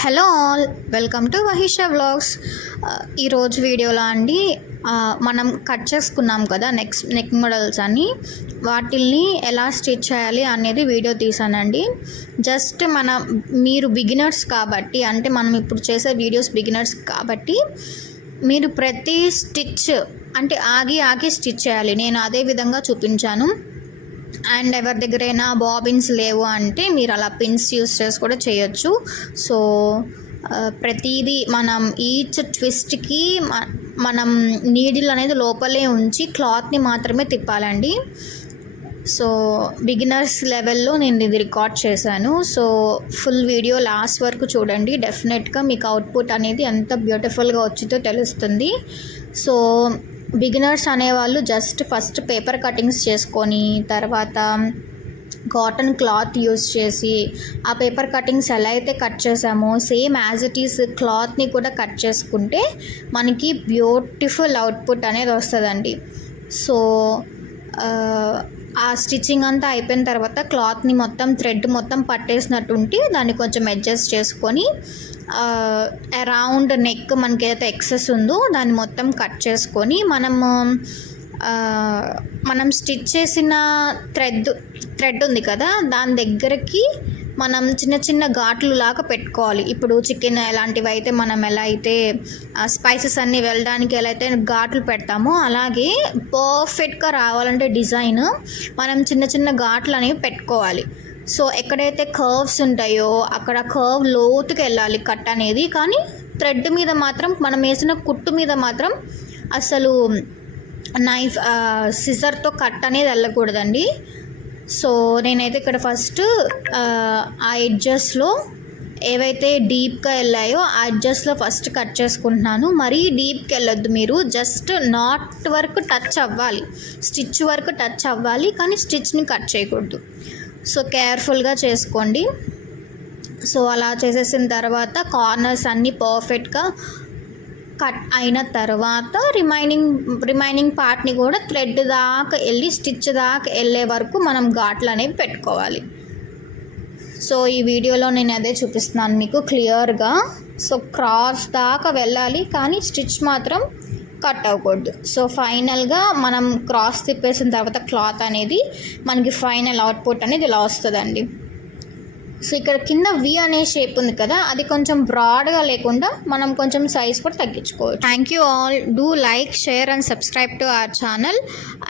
Hello all, welcome to Vahisha vlogs. ఈరోజు వీడియోలో అండి మనం కట్ చేసుకున్నాం కదా నెక్ మోడల్స్ అని, వాటిల్ని ఎలా స్టిచ్ చేయాలి అనేది వీడియో తీసానండి. జస్ట్ మీరు బిగినర్స్ కాబట్టి, అంటే మనం ఇప్పుడు చేసే వీడియోస్ బిగినర్స్ కాబట్టి మీరు ప్రతి స్టిచ్ అంటే ఆగి స్టిచ్ చేయాలి. నేను అదే విధంగా చూపించాను. అండ్ ఎవరి దగ్గరైనా బాబిన్స్ లేవు అంటే మీరు అలా పిన్స్ యూస్ చేసి కూడా చేయొచ్చు. సో ప్రతిదీ మనం ఈచ్ ట్విస్ట్కి మనం నీడిల్ అనేది లోపలే ఉంచి క్లాత్ని మాత్రమే తిప్పాలండి. సో బిగినర్స్ లెవెల్లో నేను ఇది రికార్డ్ చేశాను. సో ఫుల్ వీడియో లాస్ట్ వరకు చూడండి. డెఫినెట్గా మీకు అవుట్పుట్ అనేది ఎంత బ్యూటిఫుల్గా వచ్చిందో తెలుస్తుంది. సో బిగినర్స్ అనేవాళ్ళు జస్ట్ ఫస్ట్ పేపర్ కటింగ్స్ చేసుకొని, తర్వాత కాటన్ క్లాత్ యూస్ చేసి ఆ పేపర్ కటింగ్స్ ఎలా అయితే కట్ చేసామో సేమ్ యాజ్ ఇట్ ఈస్ క్లాత్ని కూడా కట్ చేసుకుంటే మనకి బ్యూటిఫుల్ అవుట్పుట్ అనేది వస్తుందండి. సో ఆ స్టిచ్చింగ్ అంతా అయిపోయిన తర్వాత క్లాత్ని మొత్తం థ్రెడ్ మొత్తం పట్టేసినట్టు ఉంటే దాన్ని కొంచెం అడ్జస్ట్ చేసుకొని అరౌండ్ నెక్ మనకి ఏదైతే ఎక్సెస్ ఉందో దాన్ని మొత్తం కట్ చేసుకొని మనం స్టిచ్ చేసిన థ్రెడ్ ఉంది కదా, దాని దగ్గరికి మనం చిన్న చిన్న ఘాట్లు లాగా పెట్టుకోవాలి. ఇప్పుడు చికెన్ ఎలాంటివి అయితే మనం ఎలా అయితే స్పైసెస్ అన్నీ వెళ్ళడానికి ఎలా అయితే ఘాట్లు పెడతామో, అలాగే పర్ఫెక్ట్గా రావాలంటే డిజైన్ మనం చిన్న చిన్న ఘాట్లు అనేవి పెట్టుకోవాలి. సో ఎక్కడైతే కర్వ్స్ ఉంటాయో అక్కడ కర్వ్ లోతుకి వెళ్ళాలి కట్ అనేది. కానీ థ్రెడ్ మీద మాత్రం, మనం వేసిన కుట్టు మీద మాత్రం అసలు నైఫ్ సిజర్తో కట్ అనేది వెళ్ళకూడదండి. సో నేనైతే ఇక్కడ ఫస్ట్ ఆ ఎడ్జెస్లో ఏవైతే డీప్గా వెళ్ళాయో ఆ ఎడ్జెస్లో ఫస్ట్ కట్ చేసుకుంటున్నాను. మరీ డీప్కి వెళ్ళొద్దు మీరు, జస్ట్ నాట్ వరకు టచ్ అవ్వాలి, స్టిచ్ వరకు టచ్ అవ్వాలి, కానీ స్టిచ్ని కట్ చేయకూడదు. సో కేర్ఫుల్గా చేసుకోండి. సో అలా చేసేసిన తర్వాత కార్నర్స్ అన్నీ పర్ఫెక్ట్గా కట్ అయిన తర్వాత రిమైనింగ్ పార్ట్ని కూడా థ్రెడ్ దాకా వెళ్ళి స్టిచ్ దాకా వెళ్ళే వరకు మనం ఘాట్లు అనేవి పెట్టుకోవాలి. సో ఈ వీడియోలో నేను అదే చూపిస్తున్నాను మీకు క్లియర్గా. సో క్రాస్ దాకా వెళ్ళాలి, కానీ స్టిచ్ మాత్రం కట్ అవ్వకూడదు. సో ఫైనల్గా మనం క్రాస్ తిప్పేసిన తర్వాత క్లాత్ అనేది మనకి ఫైనల్ అవుట్పుట్ అనేది ఇలా వస్తుందండి. సో ఇక్కడ కింద వి అనే షేప్ ఉంది కదా, అది కొంచెం బ్రాడ్గా లేకుండా మనం కొంచెం సైజ్ కూడా తగ్గించుకోవచ్చు. Thank you all. Do like, share and subscribe to our channel.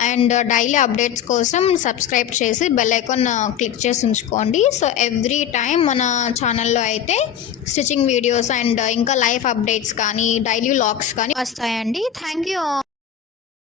And daily updates కోసం సబ్స్క్రైబ్ చేసి బెల్ ఐకాన్ క్లిక్ చేసి ఉంచుకోండి. సో ఎవ్రీ టైం మన ఛానల్లో అయితే స్టిచ్చింగ్ వీడియోస్ అండ్ ఇంకా లైఫ్ అప్డేట్స్ కానీ డైలీ వ్లాగ్స్ కానీ వస్తాయండి. Thank you all.